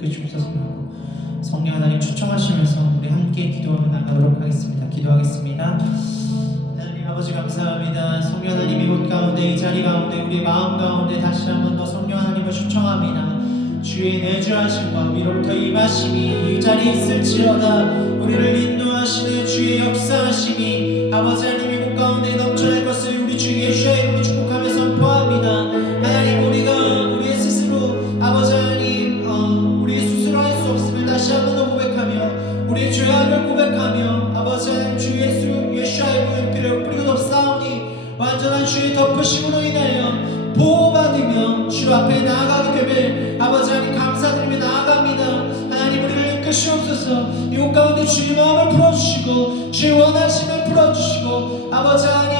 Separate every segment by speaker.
Speaker 1: 이끌 주옵소서 성령 하나님 초청하시면서 우리 함께 기도하며 나가도록 하겠습니다. 기도하겠습니다. 하나님 아버지 감사합니다. 성령 하나님 이곳 가운데 이 자리 가운데 우리 마음 가운데 다시 한번 더 성령 하나님을 초청합니다. 주의 내주하심과 위로부터 임하심이 이 자리에 있을지어다 우리를 인도하시는 주의 역사하심이 아버지 하나님 이곳 가운데 넘쳐날 것을 우리 주 예수의 이름으로 축 주 앞에 나아가게 됨을 아버지 하나님 감사드리며 나아갑니다. 하나님 우리를 이끄시옵소서. 이곳 가운데 주의 마음을 풀어주시고 주의 원하심을 풀어주시고 아버지 하나님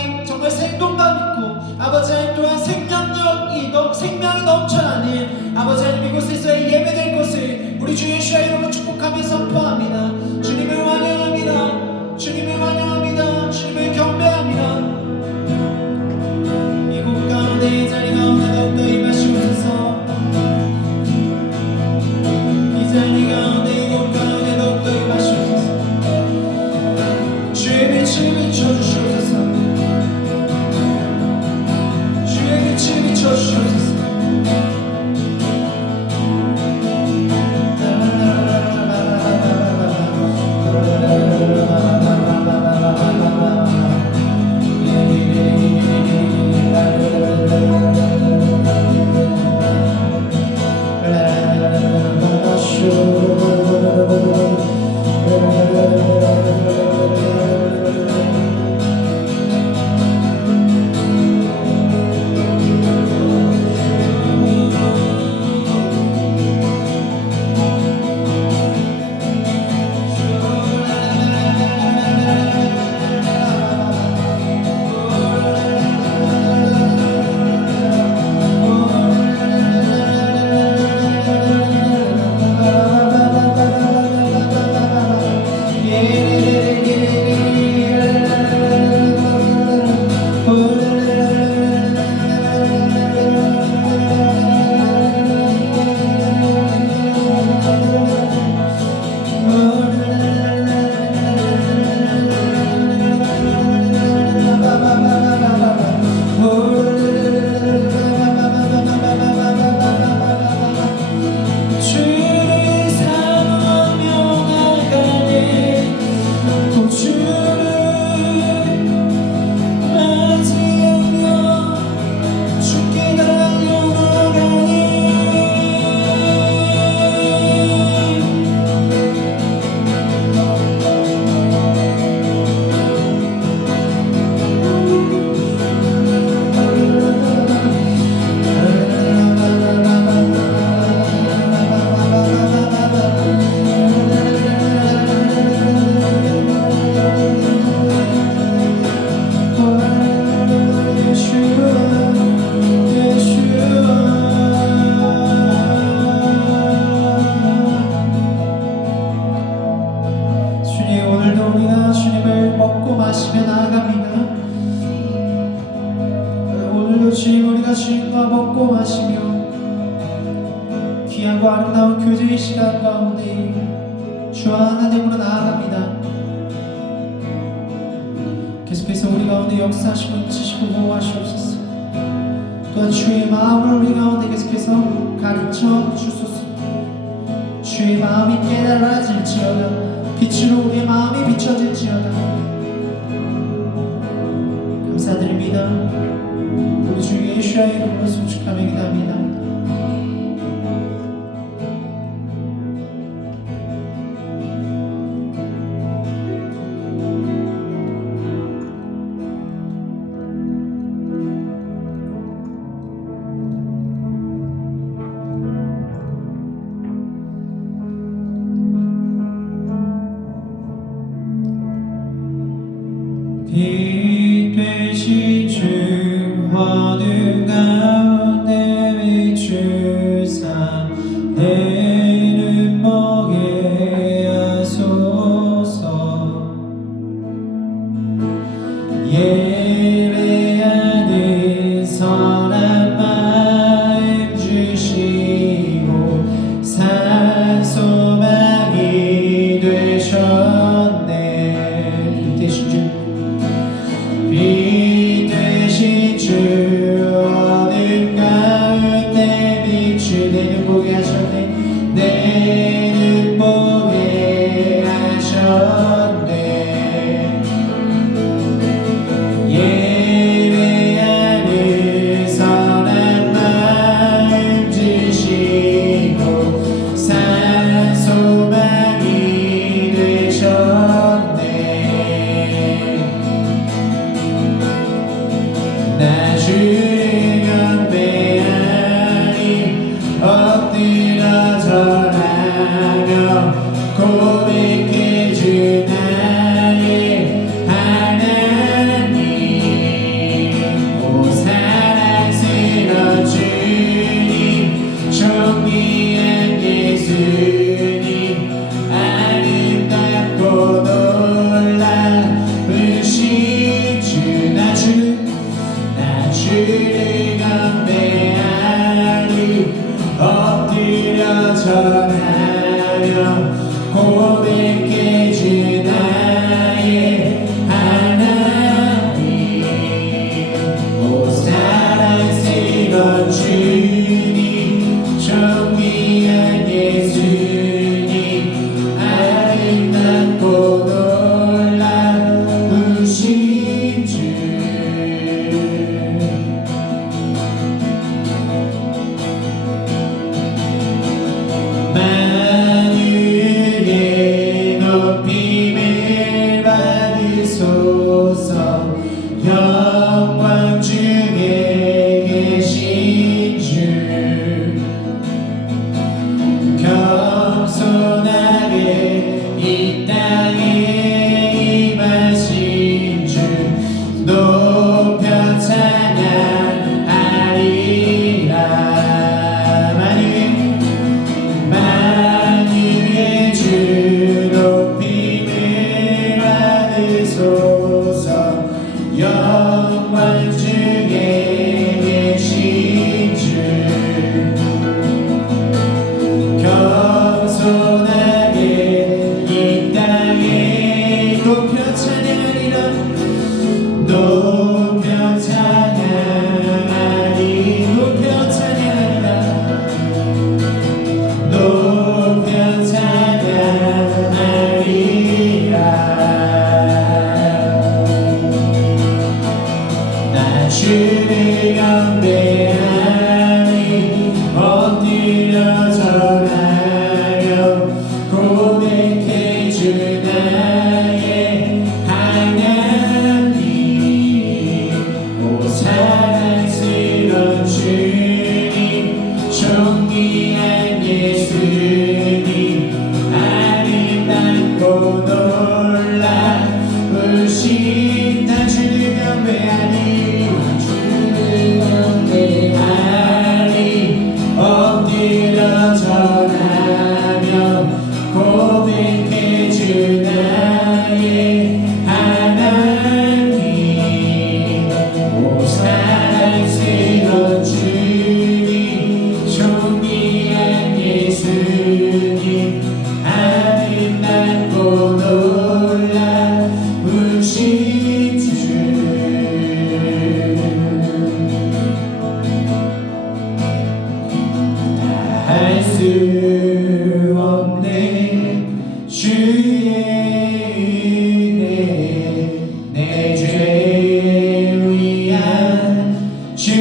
Speaker 1: 오늘도 주님 우리 가 주님과 먹고 마시며 귀하고 아름다운 교제의 시간 가운데 주 하나님으로 나아갑니다. 계속해서 우리 가운데 역사하시고 인치시고 보호하시옵소서. 또한 주의 마음을 우리 가운데 계속해서 가르쳐 주소서. 주의 마음이 깨달아질지어다 빛으로 우리의 마음이 비춰질지어다 빛 되신 주 어둠 가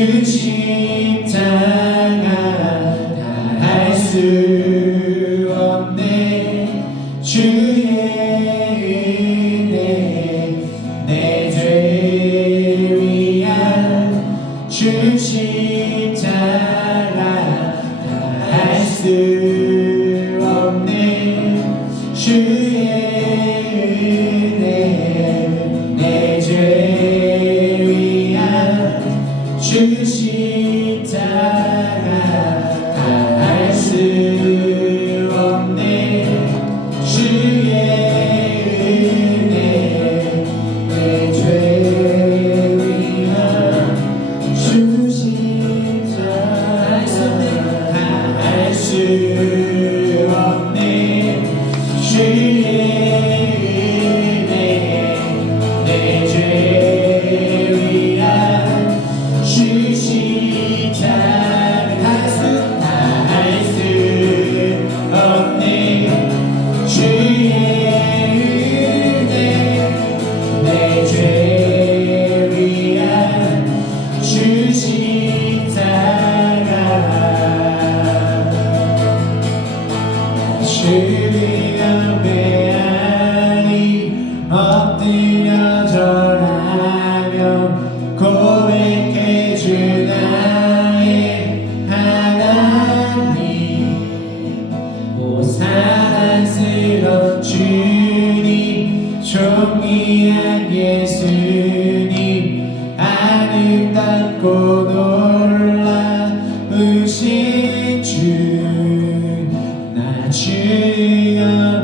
Speaker 2: 위한 주 십자가 다할 수 없는 주 주여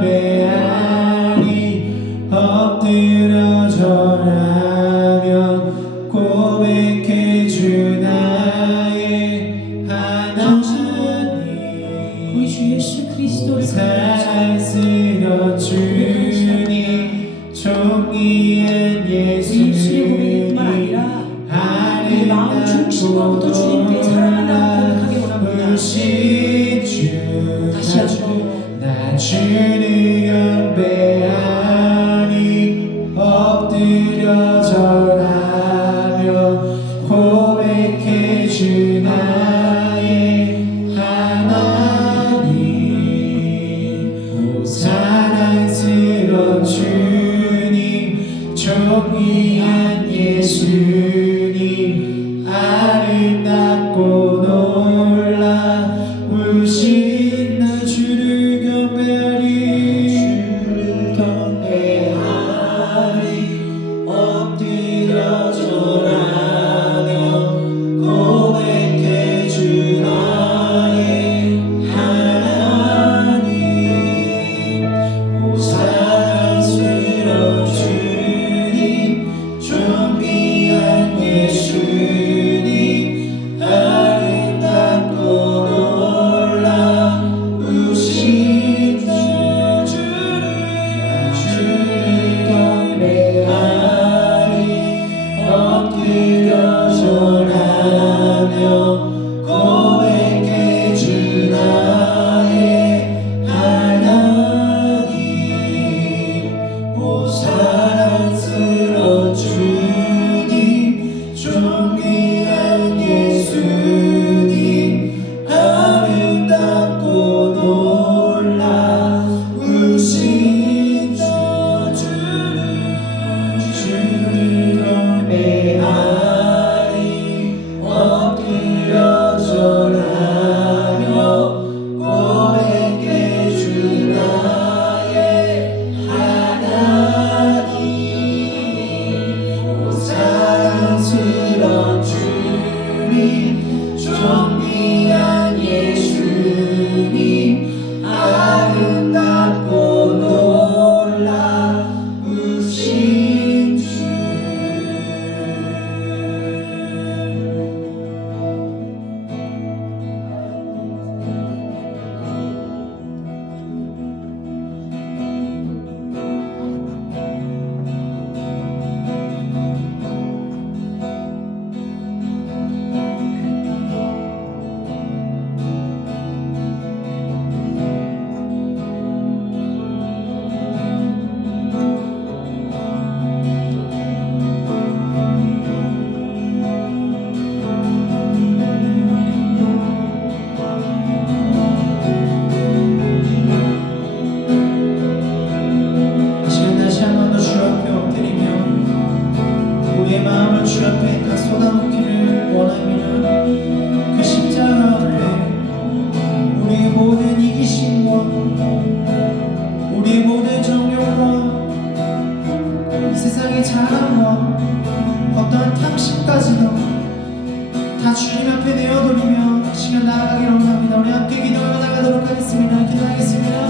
Speaker 2: 앞에 내어돌리며 시간 나아가기를 원합니다. 우리 함께 기도하며 나가도록 하겠습니다. 기도하겠습니다.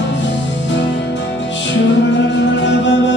Speaker 2: 슈라라라바바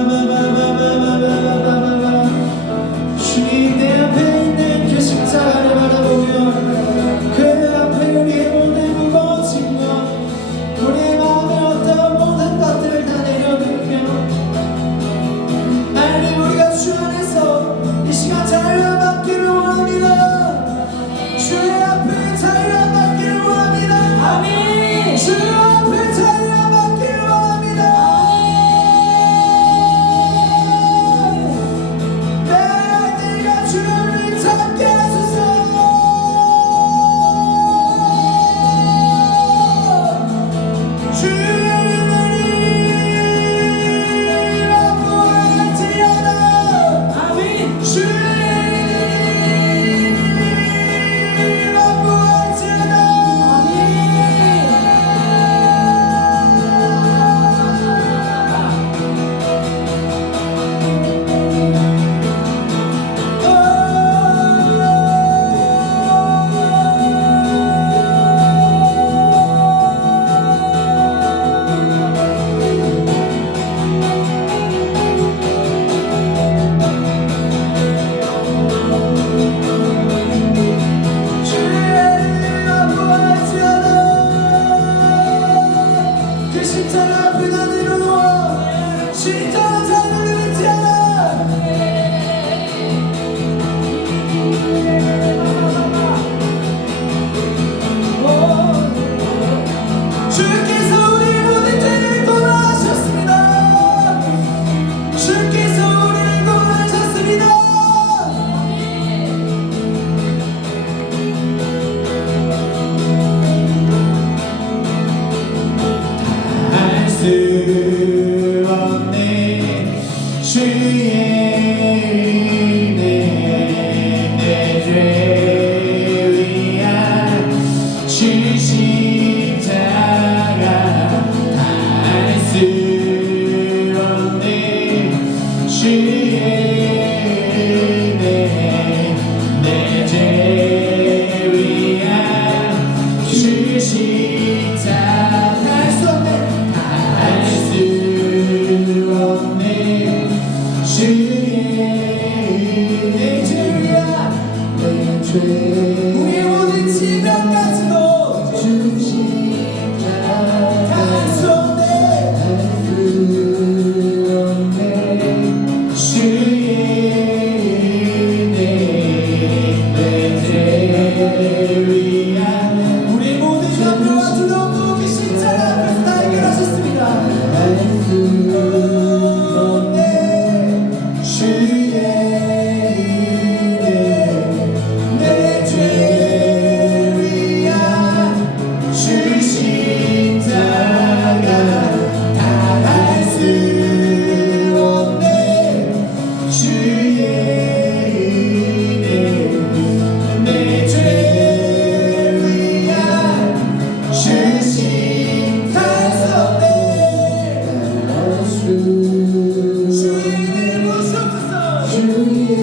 Speaker 2: Aleluia.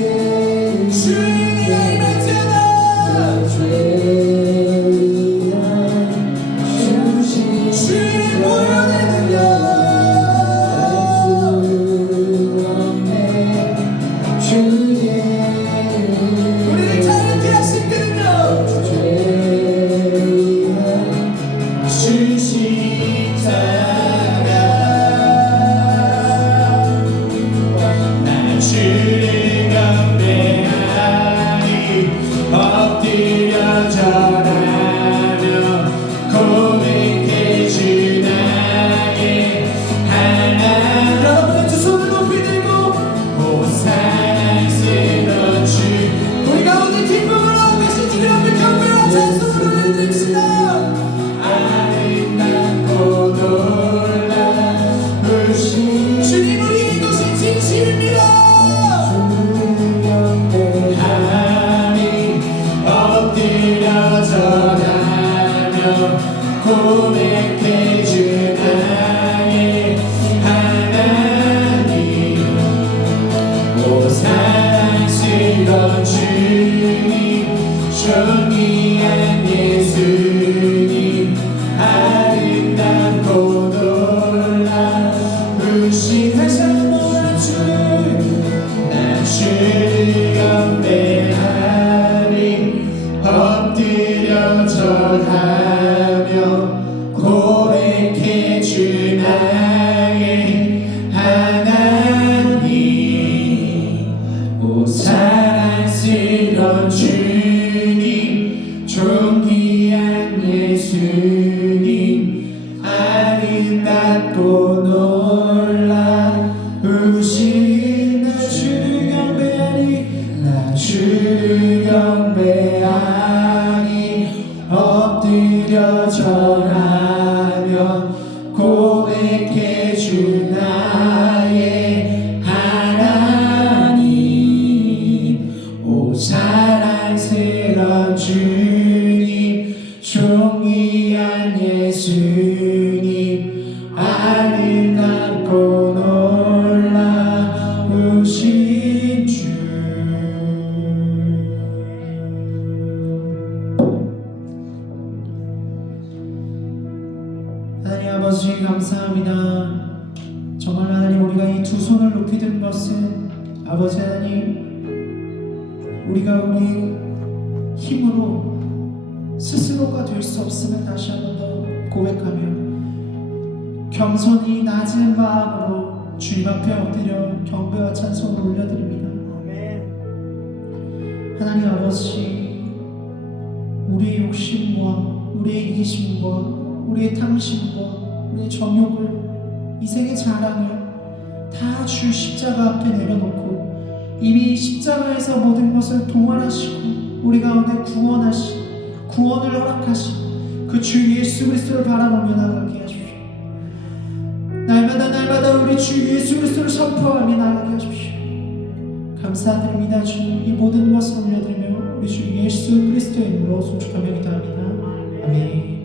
Speaker 2: É 귀한 예수님 아름답고 우리가 우리 힘으로 스스로가 될 수 없음을 다시 한번 더 고백하며 겸손히 낮은 마음으로 주님 앞에 엎드려 경배와 찬송을 올려드립니다. 하나님 아버지, 우리의 욕심과 우리의 이기심과 우리의 탐심과 우리의 정욕을 이 세계 자랑을 다 주 십자가 앞에 내려놓고 이미 십자가에서 모든 것을 동원하시고 우리 가운데 구원하시 구원을 허락하신 그 주 예수 그리스도를 바라보며 나가게 하십시오. 날마다 날마다 우리 주 예수 그리스도를 선포하며 나가게 하십시오. 감사드립니다 주님 이 모든 것을 올려드리며 우리 주 예수 그리스도의 이름으로 송축하며 기도합니다 아멘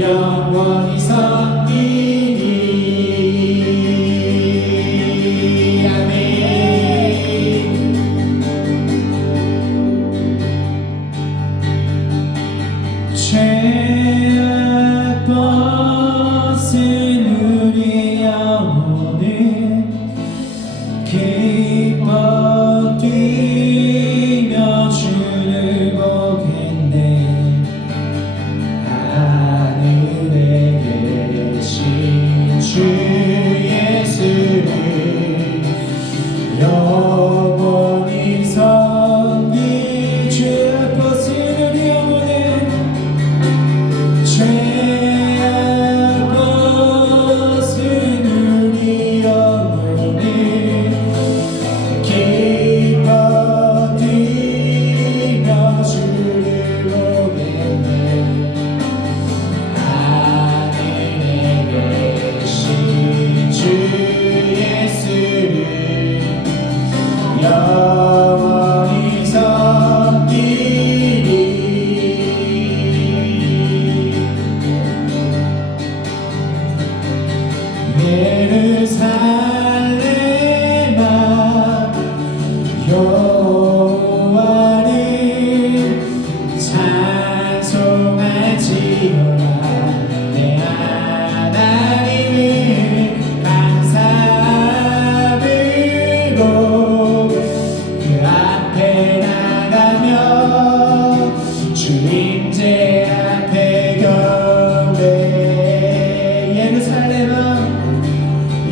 Speaker 1: 예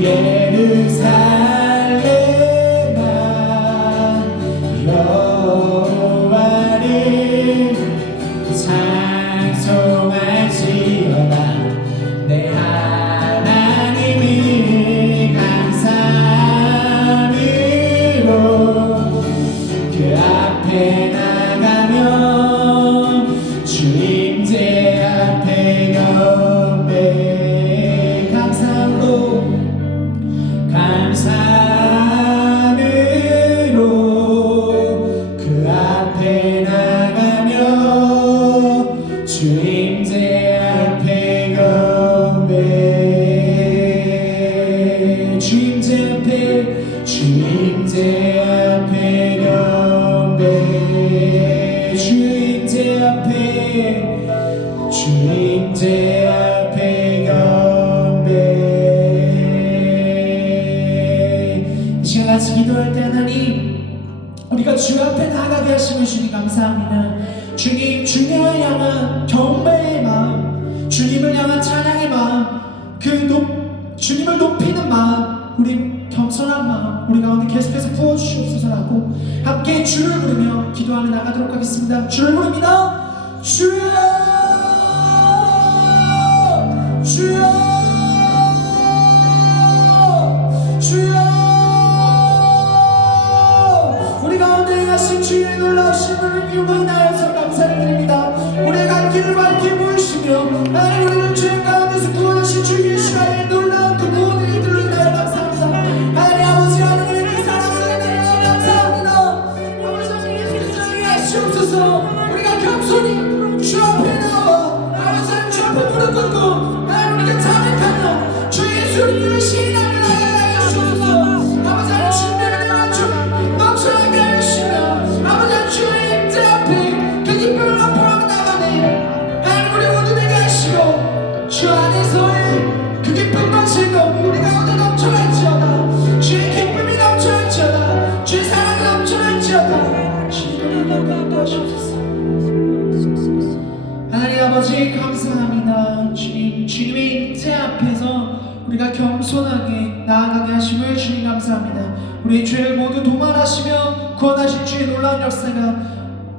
Speaker 1: 예루살렘 주님 제 앞에 나가게 주님 감사합니다. 주님 주님을 그 높, 주님을 높이는 마음 우리 겸손한 마음 우리 가운데 계속해서 함께 주를 부르며 기도하며 나가도록 하겠습니다. 주를 부릅니다 예수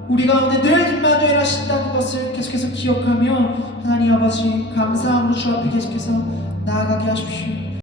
Speaker 1: 우리 가운데 늘 임마누엘 하신다는 것을 계속해서 기억하며 하나님 아버지 감사함으로 주 앞에 계속해서 나아가게 하십시오